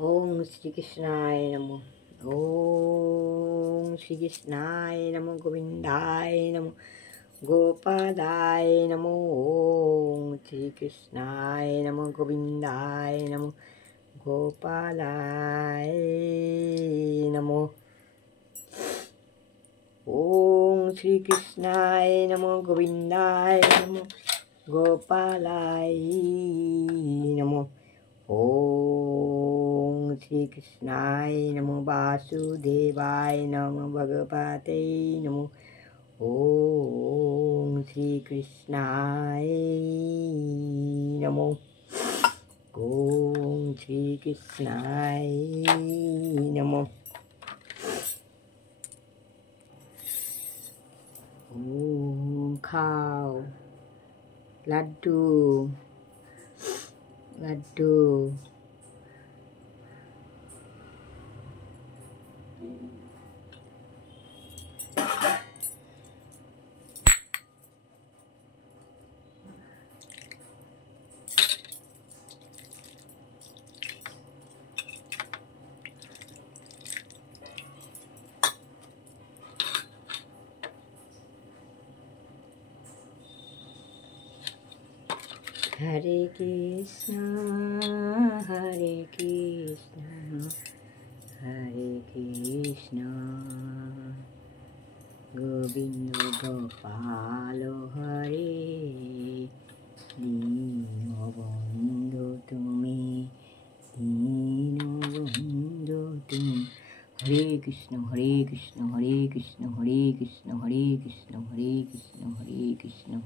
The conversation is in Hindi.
ओम श्री कृष्णाय नमो। ओम श्री कृष्णाय नमो, गोविंदाय नमो, गोपालाय नमो। ओम श्री कृष्णाय नमो, गोविंदाय नमो, गोपालाय नमो। ओम श्री कृष्णाय नमो, गोविंदाय नमो, गोपालाय नमो। ओम श्री कृष्णाय नमो, वासुदेवाय नमो, भगवते नमो। ओम श्री कृष्णाय नमो। ओम श्री कृष्णाय नमो। ओम खाओ लड्डू लड्डू। हरे कृष्णा हरे कृष्णा गोविंद गोपाल हरे। दीनबंधु तुम्हें, दीनबंधु तुम्हें। हरे कृष्ण हरे कृष्ण हरे कृष्ण हरे कृष्ण हरे कृष्ण हरे कृष्ण हरे कृष्ण।